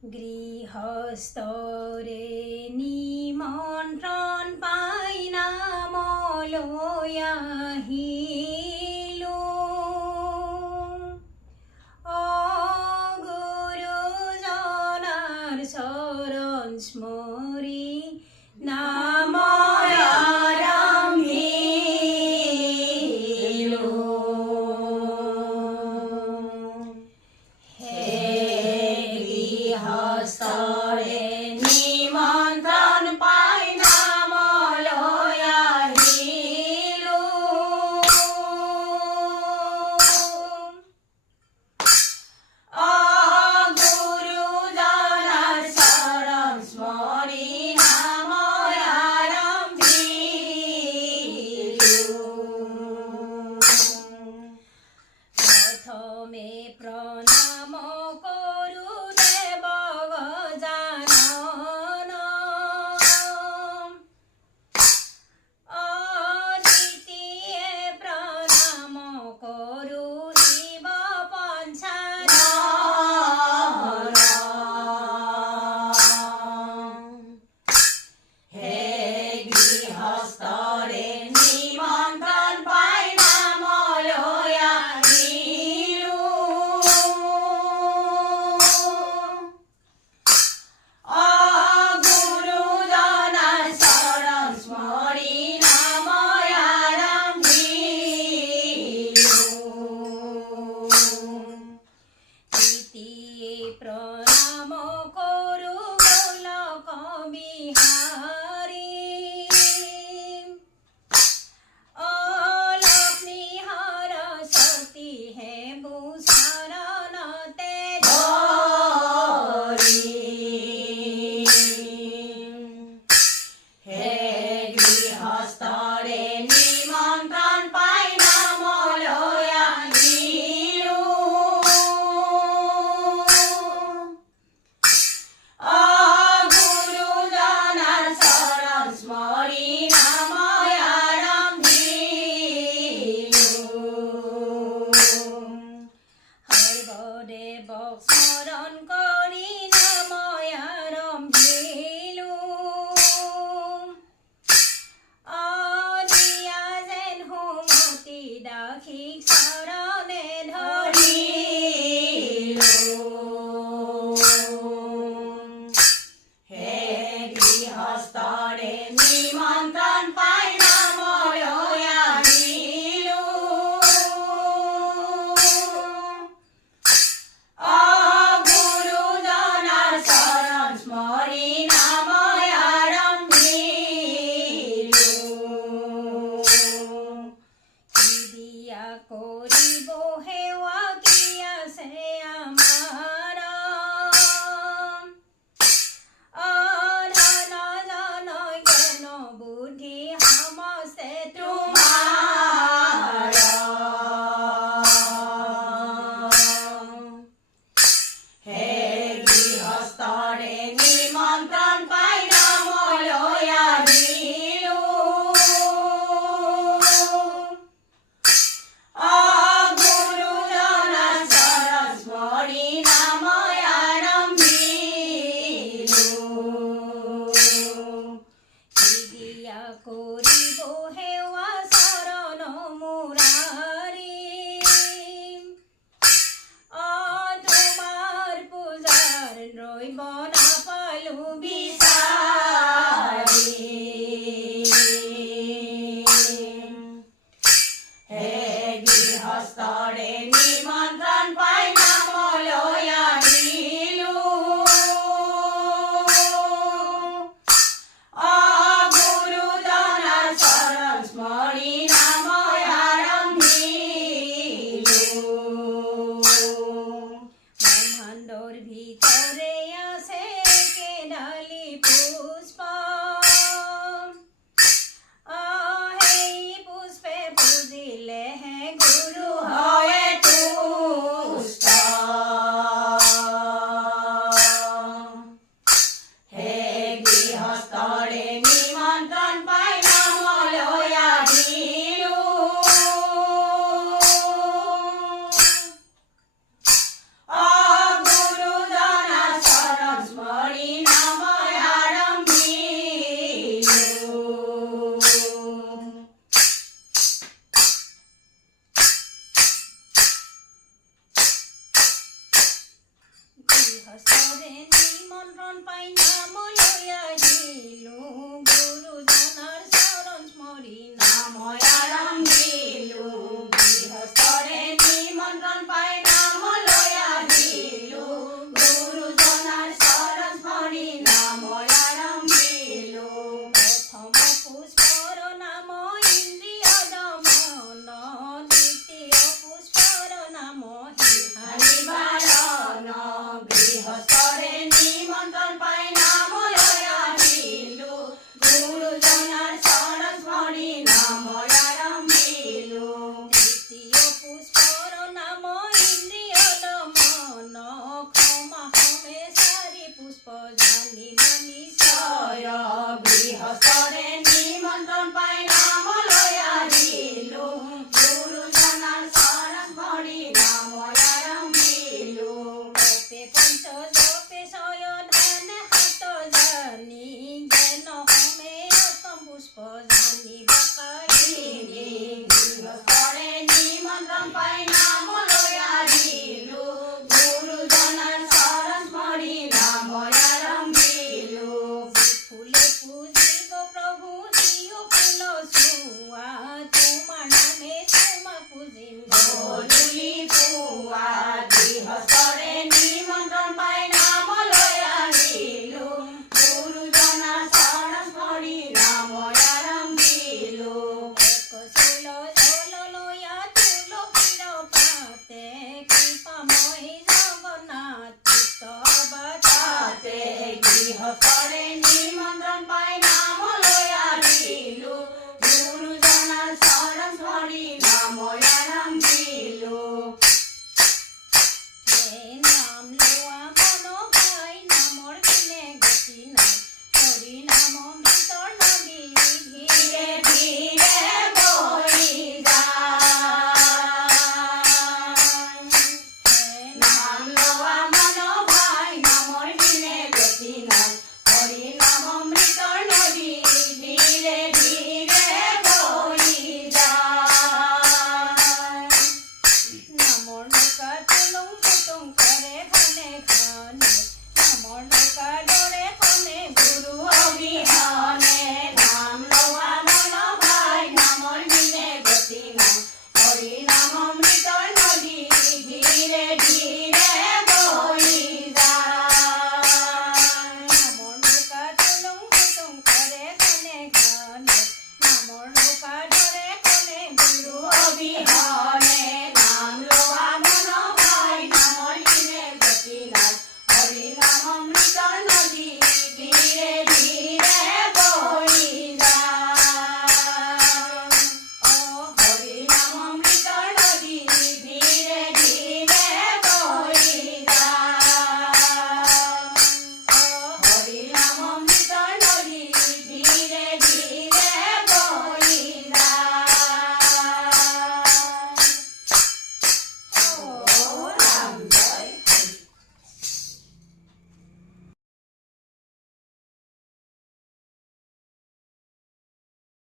গৃহস্থরে নিমন্ত্রণ পাই নাম লয়াহিলো অগুরুজনার শরণ স্মরি নাম আরম্ভিলো। হে গৃহস্থরে নিমন্ত্রণ পাই নাম লয়াহিলো অগুরুজনার শরণ স্মরি নাম আরম্ভিলো। প্রথমে প্রণাম করু দেব গজানন দ্বিতীয়ে প্রণাম করু শিব পঞ্চানন। হে গৃহস্থরে নিমন্ত্রণ পাই নাম লয়াহিলো অগুরুজনার শরণ স্মরি নাম আরম্ভিলো। তৃতীয়ে প্রণাম করু গোলক বিহারী লক্ষ্মীহর সতী হে ভূষণতে ধরি। হে গৃহস্থরে নিমন্ত্রণ পাই নাম লয়াহিলো অগুরুজনার শরণ স্মরি নাম আরম্ভিলো। হরিদেব স্মরণ করি নাম আরম্ভিলো দিয়া যেন হুমতি দাখি শরণে ধরিলো। হে গৃহস্থরে নিমন্ত্রণ পাই নাম লয়াহিলো অগুরুজনার শরণ স্মরি নাম আরম্ভিলো। কি দিয়া করিব হেওয়া কি আছে আমার ধন জন জ্ঞান বুদ্ধি সমস্তে তোমার। হে গৃহস্থরে নিমন্ত্রণ পাই নাম লয়াহিলো অগুরুজনার শরণ স্মরি নাম আরম্ভিলো। কি দিয়া করিব হেওয়া শরণ মুরারি তোমার পূজার রইব না পালু বিচারি। হে গৃহস্থরে নিমন্ত্রণ পাই নাম লয়াহিলো অগুরুজনার গৃহস্থৰে নিমন্ত্ৰণ পাই নাম লৈ আহিলো গুৰুজনাৰ চৰণ পৰি নাম আৰম্ভিলো জপে পঞ্চ জপে ছয় ধান হাত জানি জ্ঞান হোমে অষ্টম পুষ্প জানিব কাহিনী গৃহস্থৰে নিমন্ত্ৰণ পাই নাম লৈ আহিলো গুৰুজনাৰ চৰণ পৰি নাম আৰম্ভিলো ফুলে পুজিব প্ৰভু জিও ফুল চুৱা তোমাৰ নামে তোমাক পুজিম গধূলি পুৱা গৃহস্থৰে নিমন্ত্ৰণ পাই নাম লৈ আহিলো গুৰুজনাৰ চৰণ পৰি নাম আৰম্ভিলো এক চুল জললয়া তুলসীৰ পাতে কৃপাময় জগন্নাথ তাতে গৃহস্থৰে